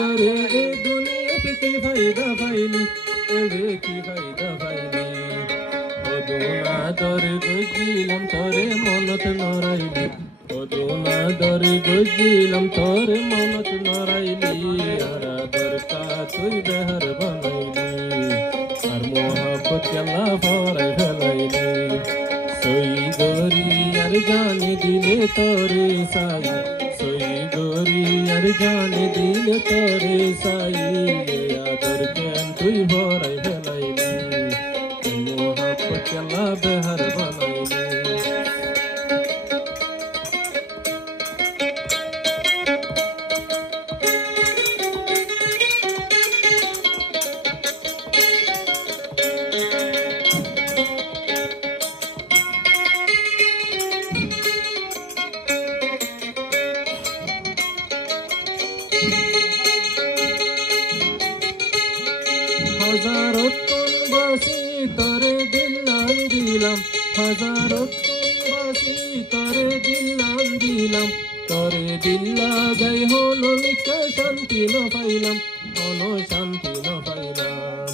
अरे ए दुनिया की फायदा पाइली এবে কি ফায়দা পাইলি অদুনা দরে গজিলাম তোরে মনত নরাইলি অদুনা দরে গজিলাম তোরে মনত নরাইলি আর দরকা তুই বেহার বানাইলি আর মোহাব্বত গেলা ফরাই ফেলাইলি সই গরি আর জানে দিলে তোরে সাই সই গরি আর জানে দিলে তোরে সাই আদর কেন তুই ভরাই ফেলাইলি মোহাব্বত গেলা বেহার বানাইলি হাজারো বাসি তরে দিলাম দিলাম হাজারো বাসি তরে দিলাম তরে দিল্লা গাই হলো নিকা শান্তি না পাইলাম কোনো শান্তি না পাইলাম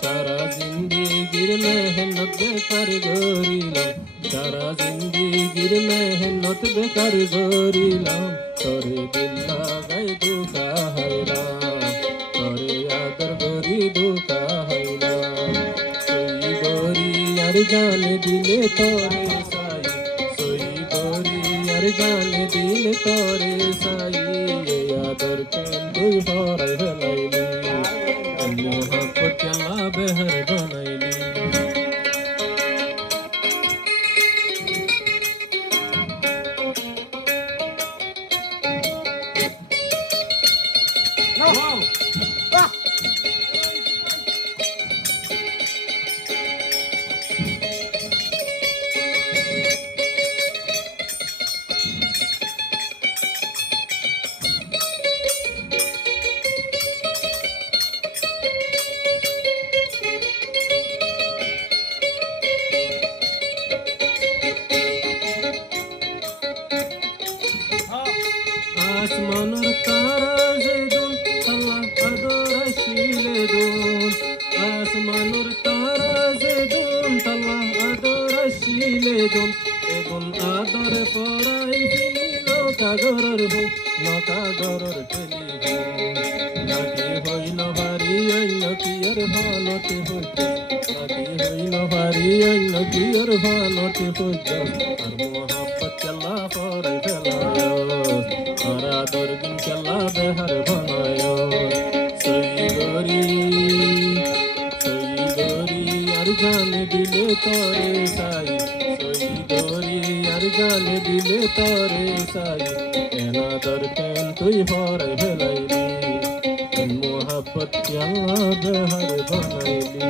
সারা জিন্দিগির মেহনত বেকার গরিলাম সারা জিন্দিগির মেহনত বেকার গরিলাম তরে দিল্লা গাই দুঃখা হাইলাম তরে আদর গরি দুঃখা হাইলাম সই গরি আর জানে দিলে তরে সাই সই গরি আর জানে দিলে তরে সাই আদর কেন তুই ভরাই ফেলাইলি মোহাব্বত কেলা বেহার বানাইলি আসমানের তারা যেদুন আল্লাহ আদর আসিলে দুন আসমানের তারা যেদুন আল্লাহ আদর আসিলে দুন এগুন আদর পরাই ফিলি নৌকা গরর বুক নৌকা গরর ফেলি নাকি হইল ভারি অন্য কিয়র ভানতে হইত নাকি হইল ভারি অন্য কিয়র ভানতে হইত আর মোহাব্বত কেলা পরাই ফেলায় আর আদর দিন কেলা বেহার বানায় সই গরি আর জানে দিলে তরে সাই সই গরি আর জানে দিলে তরে সাই এনা দর কেন তুই ভরাই ফেলাইলি মোহাব্বত কেলা বেহার বানাইলি